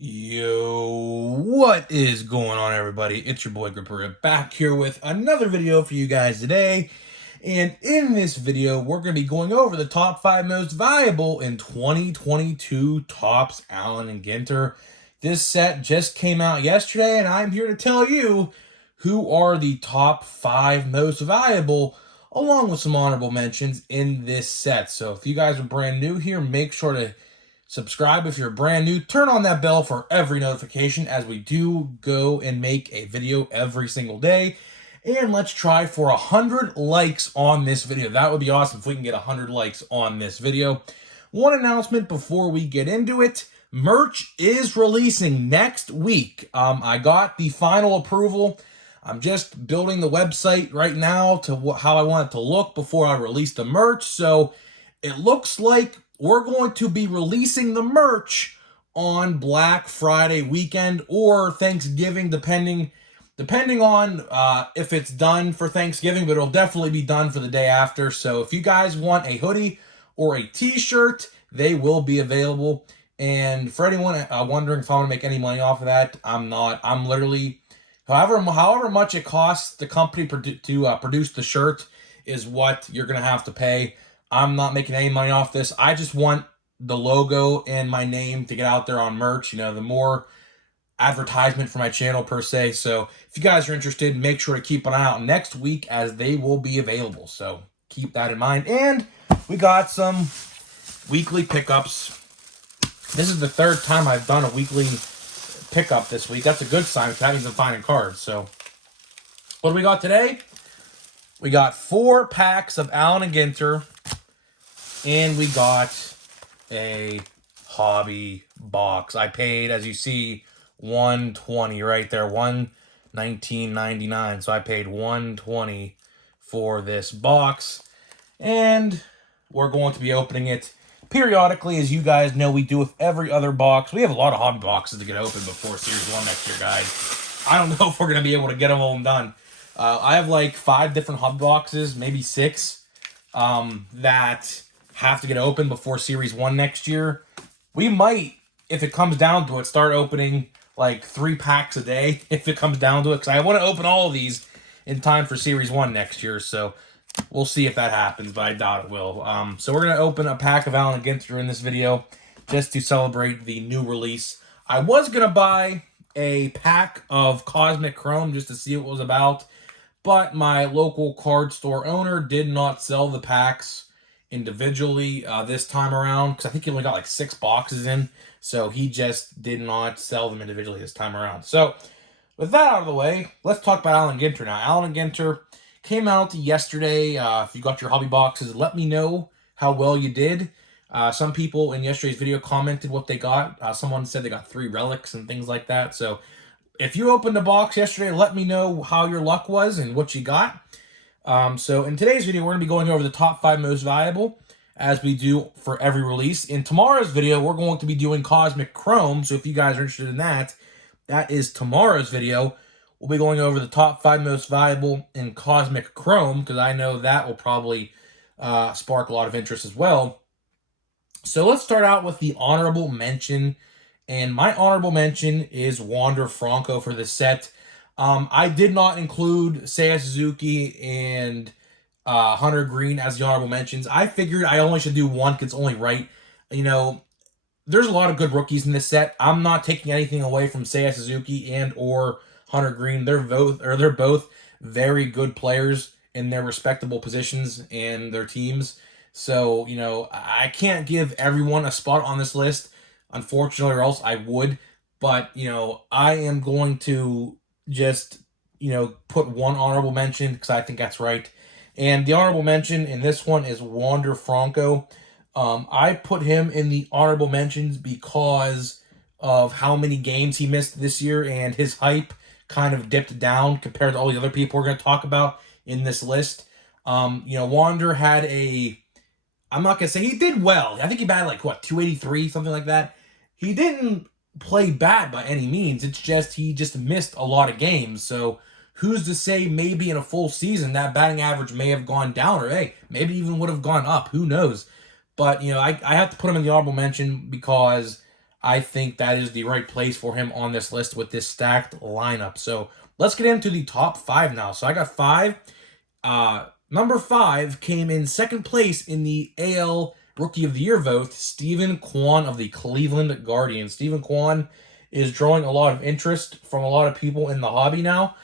Yo, what is going on, everybody? It's your boy Gripper back here with another video for you guys today. And in this video, we're going to be going over the top 5 most valuable in 2022 Topps Allen and Ginter. This set just came out yesterday, and I'm here to tell you who are the top 5 most valuable, along with some honorable mentions in this set. So if you guys are brand new here, make sure to subscribe if you're brand new. Turn on that bell for every notification as we do go and make a video every single day. And let's try for 100 likes on this video. That would be awesome if we can get 100 likes on this video. One announcement before we get into it. Merch is releasing next week. I got the final approval. I'm just building the website right now to how I want it to look before I release the merch. So it looks like we're going to be releasing the merch on Black Friday weekend or Thanksgiving, depending on if it's done for Thanksgiving, but it'll definitely be done for the day after. So if you guys want a hoodie or a t-shirt, they will be available. And for anyone wondering if I want to make any money off of that, I'm not. I'm literally, however much it costs the company to produce the shirt is what you're going to have to pay. I'm not making any money off this. I just want the logo and my name to get out there on merch. You know, the more advertisement for my channel per se. So if you guys are interested, make sure to keep an eye out next week as they will be available. So keep that in mind. And we got some weekly pickups. This is the third time I've done a weekly pickup this week. That's a good sign because I haven't been finding cards. So what do we got today? We got 4 packs of Allen and Ginter. And we got a hobby box. I paid, as you see, $120 right there, $119.99. So I paid $120 for this box, and we're going to be opening it periodically, as you guys know we do with every other box. We have a lot of hobby boxes to get open before Series 1 next year, guys. I don't know if we're going to be able to get them all done. I have like 5 different hobby boxes, maybe 6, that have to get open before Series 1 next year. We might, if it comes down to it, start opening like 3 packs a day, if it comes down to it, because I want to open all of these in time for Series 1 next year, so we'll see if that happens, but I doubt it will. So we're going to open a pack of Allen & Ginter in this video, just to celebrate the new release. I was going to buy a pack of Cosmic Chrome just to see what it was about, but my local card store owner did not sell the packs individually this time around, because I think he only got like 6 boxes in, so he just did not sell them individually this time around. So with that out of the way, let's talk about Allen & Ginter now. Allen & Ginter came out yesterday. If you got your hobby boxes, let me know how well you did. Some people in yesterday's video commented what they got. Someone said they got 3 relics and things like that. So if you opened a box yesterday, let me know how your luck was and what you got. So in today's video, we're going to be going over the top 5 most valuable, as we do for every release. In tomorrow's video, we're going to be doing Cosmic Chrome, so if you guys are interested in that, that is tomorrow's video. We'll be going over the top 5 most valuable in Cosmic Chrome, because I know that will probably spark a lot of interest as well. So let's start out with the honorable mention, and my honorable mention is Wander Franco for this set. I did not include Seiya Suzuki and Hunter Green as the honorable mentions. I figured I only should do one because it's only right. You know, there's a lot of good rookies in this set. I'm not taking anything away from Seiya Suzuki and or Hunter Green. They're both very good players in their respectable positions and their teams. So, you know, I can't give everyone a spot on this list, unfortunately, or else I would. But, you know, I am going to just, you know, put one honorable mention because I think that's right. And the honorable mention in this one is Wander Franco. I put him in the honorable mentions because of how many games he missed this year, and his hype kind of dipped down compared to all the other people we're going to talk about in this list. You know, Wander had I'm not going to say he did well. I think he batted like, what, 283, something like that. He didn't play bad by any means. It's just he just missed a lot of games. So who's to say maybe in a full season that batting average may have gone down, or hey, maybe even would have gone up. Who knows? But, you know, I have to put him in the honorable mention because I think that is the right place for him on this list with this stacked lineup. So let's get into the top 5 now. So I got 5. Number 5 came in second place in the AL Rookie of the Year vote, Stephen Kwan of the Cleveland Guardians. Stephen Kwan is drawing a lot of interest from a lot of people in the hobby now.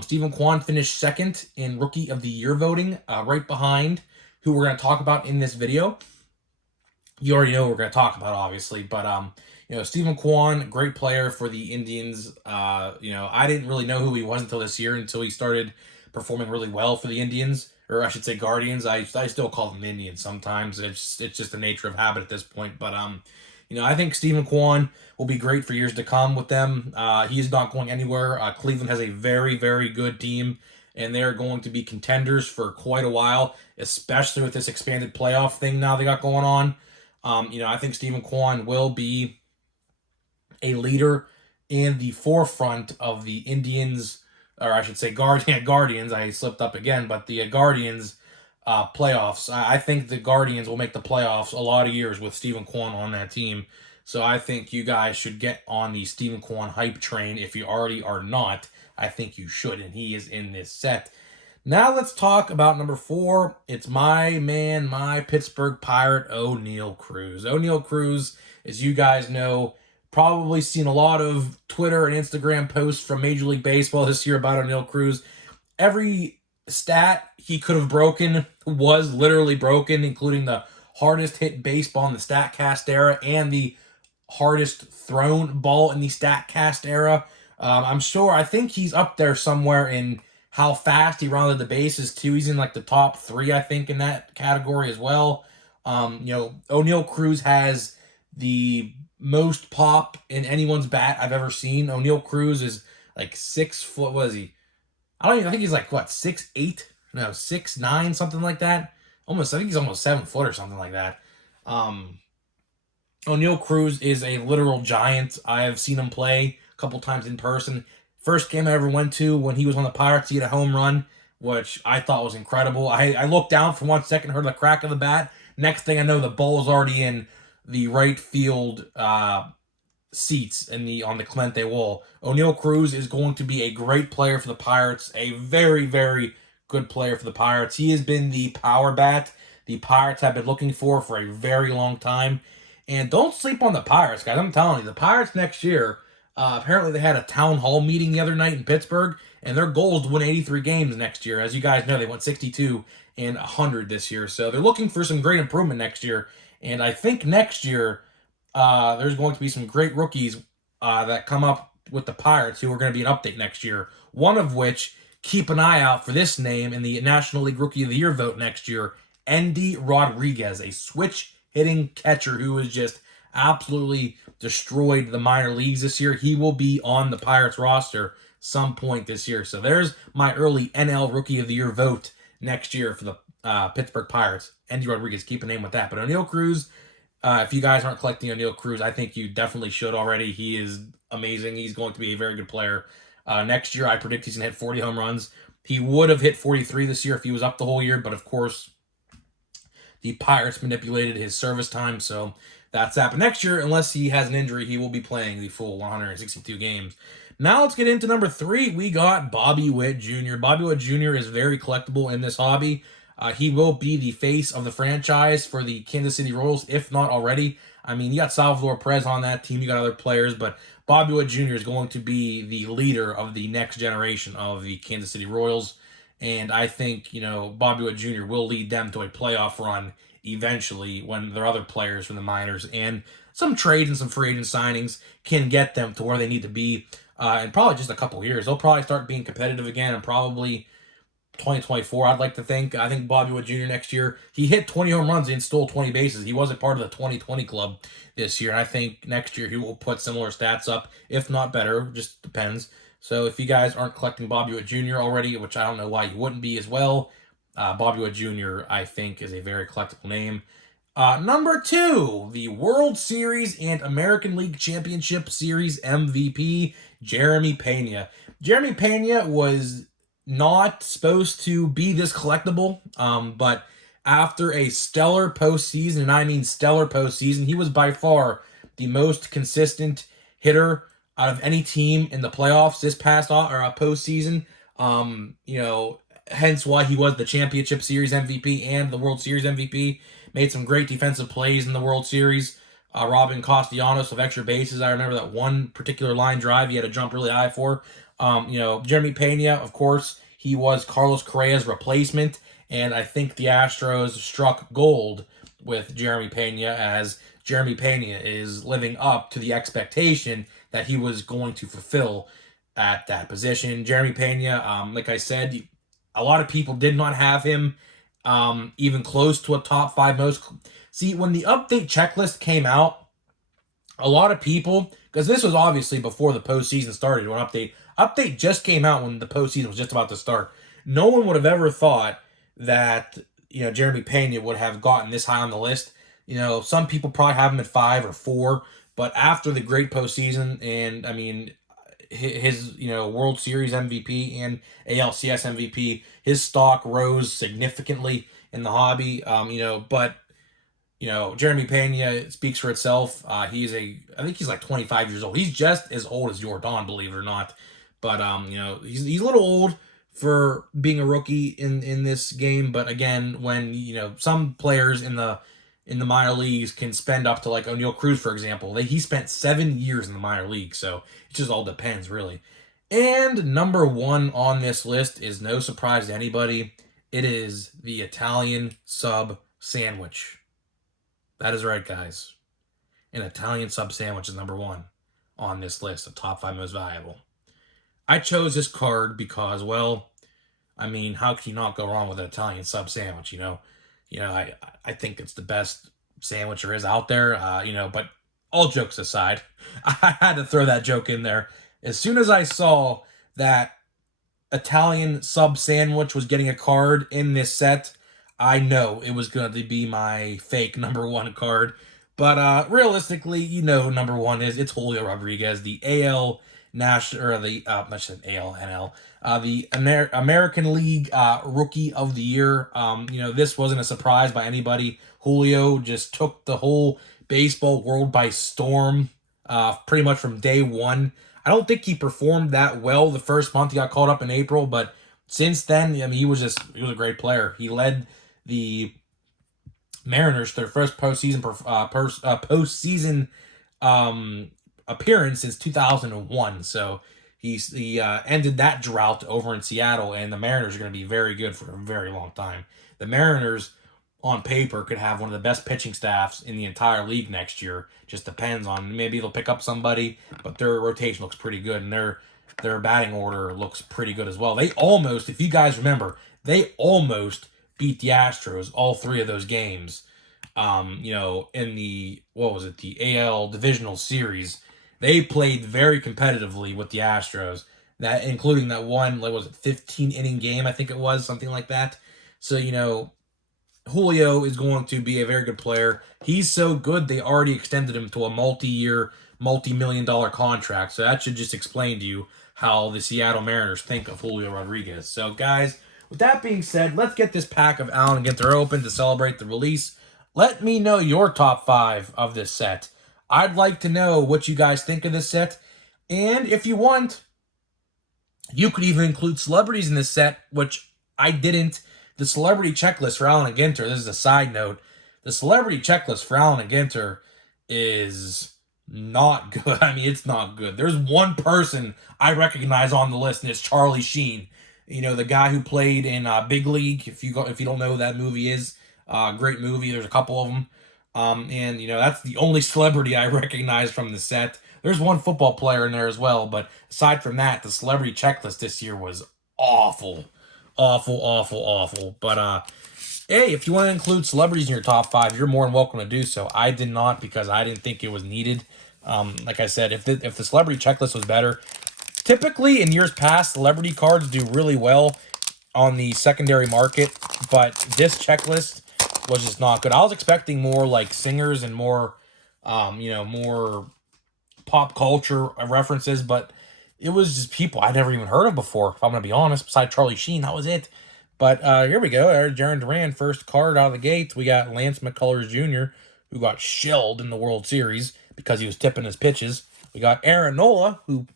Stephen Kwan finished second in Rookie of the Year voting, right behind who we're going to talk about in this video. You already know what we're going to talk about, obviously, but Stephen Kwan, great player for the Indians. I didn't really know who he was until this year, until he started performing really well for the Indians, or I should say Guardians. I still call them Indians sometimes. It's just the nature of habit at this point. But I think Stephen Kwan will be great for years to come with them. He's not going anywhere. Cleveland has a very, very good team, and they're going to be contenders for quite a while, especially with this expanded playoff thing now they got going on. I think Stephen Kwan will be a leader in the forefront of the Indians, or I should say Guardians. I slipped up again, but the Guardians playoffs. I think the Guardians will make the playoffs a lot of years with Stephen Kwan on that team. So I think you guys should get on the Stephen Kwan hype train. If you already are not, I think you should, and he is in this set. Now let's talk about number 4. It's my man, my Pittsburgh Pirate, Oneil Cruz. Oneil Cruz, as you guys know, probably seen a lot of Twitter and Instagram posts from Major League Baseball this year about Oneil Cruz. Every stat he could have broken was literally broken, including the hardest hit baseball in the StatCast era and the hardest thrown ball in the StatCast era. I think he's up there somewhere in how fast he rounded the bases too. He's in like the top 3, I think, in that category as well. Oneil Cruz has the most pop in anyone's bat I've ever seen. Oneil Cruz is like 6 foot. What is he? I think he's like, what, 6'8"? No, 6'9", something like that. I think he's almost 7 foot or something like that. Oneil Cruz is a literal giant. I have seen him play a couple times in person. First game I ever went to when he was on the Pirates, he had a home run, which I thought was incredible. I looked down for 1 second, heard the crack of the bat. Next thing I know, the ball is already in the right field seats on the Clemente wall. Oneil Cruz is going to be a great player for the Pirates, a very, very good player for the Pirates. He has been the power bat the Pirates have been looking for a very long time. And don't sleep on the Pirates, guys. I'm telling you, the Pirates next year, apparently they had a town hall meeting the other night in Pittsburgh, and their goal is to win 83 games next year. As you guys know, they went 62 and 100 this year. So they're looking for some great improvement next year. And I think next year, there's going to be some great rookies that come up with the Pirates who are going to be an update next year. One of which, keep an eye out for this name in the National League Rookie of the Year vote next year, Endy Rodriguez, a switch-hitting catcher who has just absolutely destroyed the minor leagues this year. He will be on the Pirates roster some point this year. So there's my early NL Rookie of the Year vote next year for the Pittsburgh Pirates. Endy Rodriguez, keep a name with that. But Oneil Cruz, if you guys aren't collecting Oneil Cruz, I think you definitely should already. He is amazing. He's going to be a very good player. Next year, I predict he's going to hit 40 home runs. He would have hit 43 this year if he was up the whole year, but of course, the Pirates manipulated his service time, so that's that. But next year, unless he has an injury, he will be playing the full 162 games. Now let's get into number 3. We got Bobby Witt Jr. Bobby Witt Jr. is very collectible in this hobby. He will be the face of the franchise for the Kansas City Royals, if not already. I mean, you got Salvador Perez on that team, you got other players, but Bobby Witt Jr. is going to be the leader of the next generation of the Kansas City Royals. And I think, Bobby Witt Jr. will lead them to a playoff run eventually when their other players from the minors and some trades and some free agent signings can get them to where they need to be in probably just a couple years. They'll probably start being competitive again and probably 2024, I'd like to think. I think Bobby Witt Jr. next year, he hit 20 home runs and stole 20 bases. He wasn't part of the 2020 club this year. And I think next year he will put similar stats up, if not better, just depends. So if you guys aren't collecting Bobby Witt Jr. already, which I don't know why you wouldn't be as well, Bobby Witt Jr., I think, is a very collectible name. Number 2, the World Series and American League Championship Series MVP, Jeremy Pena. Jeremy Pena was not supposed to be this collectible, but after a stellar postseason, and I mean stellar postseason, he was by far the most consistent hitter out of any team in the playoffs this past postseason. You know, hence why he was the championship series MVP and the World Series MVP. Made some great defensive plays in the World Series. Robbing Castellanos of extra bases. I remember that one particular line drive he had to jump really high for. You know, Jeremy Pena, of course, he was Carlos Correa's replacement, and I think the Astros struck gold with Jeremy Pena, as Jeremy Pena is living up to the expectation that he was going to fulfill at that position. Jeremy Pena, like I said, a lot of people did not have him even close to a top 5 most. See, when the update checklist came out, a lot of people, because this was obviously before the postseason started, when update just came out when the postseason was just about to start. No one would have ever thought that, you know, Jeremy Pena would have gotten this high on the list. You know, some people probably have him at 5 or 4, but after the great postseason, and I mean, his, you know, World Series MVP and ALCS MVP, his stock rose significantly in the hobby. You know, but you know, Jeremy Pena speaks for itself. I think he's like 25 years old. He's just as old as Jordan, believe it or not. But you know, he's a little old for being a rookie in this game. But again, when you know some players in the minor leagues can spend up to, like O'Neal Cruz, for example, he spent 7 years in the minor league. So it just all depends, really. And number 1 on this list is no surprise to anybody. It is the Italian sub sandwich. That is right, guys. An Italian sub sandwich is number 1 on this list of top 5 most valuable. I chose this card because, well, I mean, how can you not go wrong with an Italian sub sandwich? You know, I think it's the best sandwich there is out there. You know, but all jokes aside, I had to throw that joke in there. As soon as I saw that Italian sub sandwich was getting a card in this set, I know it was going to be my fake number 1 card. But realistically, you know who number 1 is. It's Julio Rodriguez, the AL National, or the I said AL NL, the American League Rookie of the Year. You know, this wasn't a surprise by anybody. Julio just took the whole baseball world by storm, pretty much from day one. I don't think he performed that well the first month. He got called up in April, but since then, I mean, he was a great player. He led the Mariners to their first postseason appearance since 2001. So he ended that drought over in Seattle, and the Mariners are going to be very good for a very long time. The Mariners, on paper, could have one of the best pitching staffs in the entire league next year. Just depends on, maybe they'll pick up somebody, but their rotation looks pretty good, and their batting order looks pretty good as well. They almost, if you guys remember, they almost beat the Astros all 3 of those games. You know, in the the AL Divisional Series, they played very competitively with the Astros. That including that one, 15-inning game, I think it was, something like that. So, you know, Julio is going to be a very good player. He's so good they already extended him to a multi-year, multi-million-dollar contract. So that should just explain to you how the Seattle Mariners think of Julio Rodriguez. So, guys, with that being said, let's get this pack of Allen and Ginter open to celebrate the release. Let me know your top 5 of this set. I'd like to know what you guys think of this set. And if you want, you could even include celebrities in this set, which I didn't. The celebrity checklist for Allen and Ginter, this is a side note, the celebrity checklist for Allen and Ginter is not good. I mean, it's not good. There's one person I recognize on the list, and it's Charlie Sheen. You know, the guy who played in Big League. If you don't know who that movie is, great movie. There's a couple of them. And, you know, that's the only celebrity I recognize from the set. There's one football player in there as well, but aside from that, the celebrity checklist this year was awful. Awful. But, hey, if you want to include celebrities in your top 5, you're more than welcome to do so. I did not because I didn't think it was needed. Like I said, if the celebrity checklist was better, typically in years past, celebrity cards do really well on the secondary market, but this checklist was just not good. I was expecting more like singers and more, more pop culture references, but it was just people I never even heard of before, if I'm going to be honest, besides Charlie Sheen. That was it. But here we go. Jaron Duran, first card out of the gate. We got Lance McCullers Jr., who got shelled in the World Series because he was tipping his pitches. We got Aaron Nola, who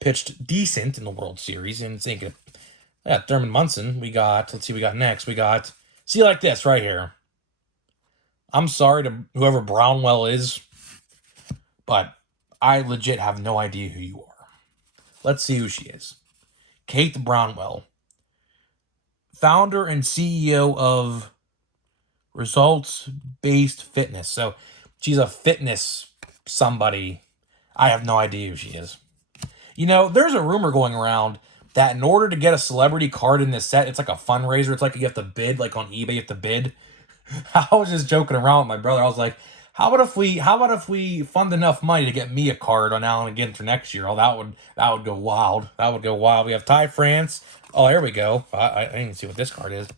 pitched decent in the World Series, and thinking, yeah, Thurman Munson. We got, let's see, we got next. We got, see, like this right here. I'm sorry to whoever Brownwell is, but I legit have no idea who you are. Let's see who she is. Kate Brownwell, founder and CEO of Results Based Fitness. So she's a fitness somebody. I have no idea who she is. You know, there's a rumor going around that in order to get a celebrity card in this set, it's like a fundraiser. It's like you have to bid, like on eBay, you have to bid. I was just joking around with my brother. I was like, how about if we fund enough money to get me a card on Allen and Ginter next year? Oh, that would go wild. That would go wild. We have Ty France. Oh, here we go. I didn't even see what this card is.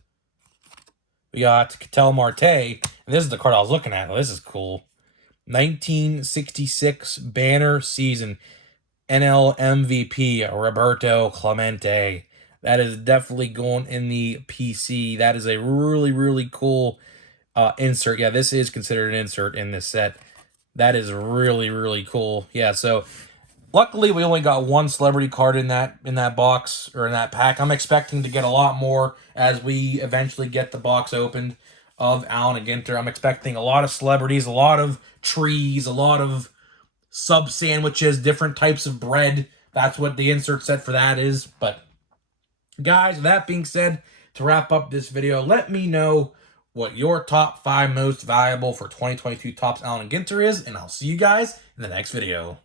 We got Ketel Marte. And this is the card I was looking at. Oh, this is cool. 1966 banner season. NL MVP Roberto Clemente. That is definitely going in the PC. That is a really, really cool insert. Yeah, this is considered an insert in this set. That is really, really cool. Yeah, so luckily we only got one celebrity card in that box or in that pack. I'm expecting to get a lot more as we eventually get the box opened of Allen and Ginter. I'm expecting a lot of celebrities, a lot of trees, a lot of sub sandwiches, different types of bread. That's what the insert set for that is. But guys, that being said, to wrap up this video, let me know what your top 5 most valuable for 2022 Topps Allen and Ginter is, and I'll see you guys in the next video.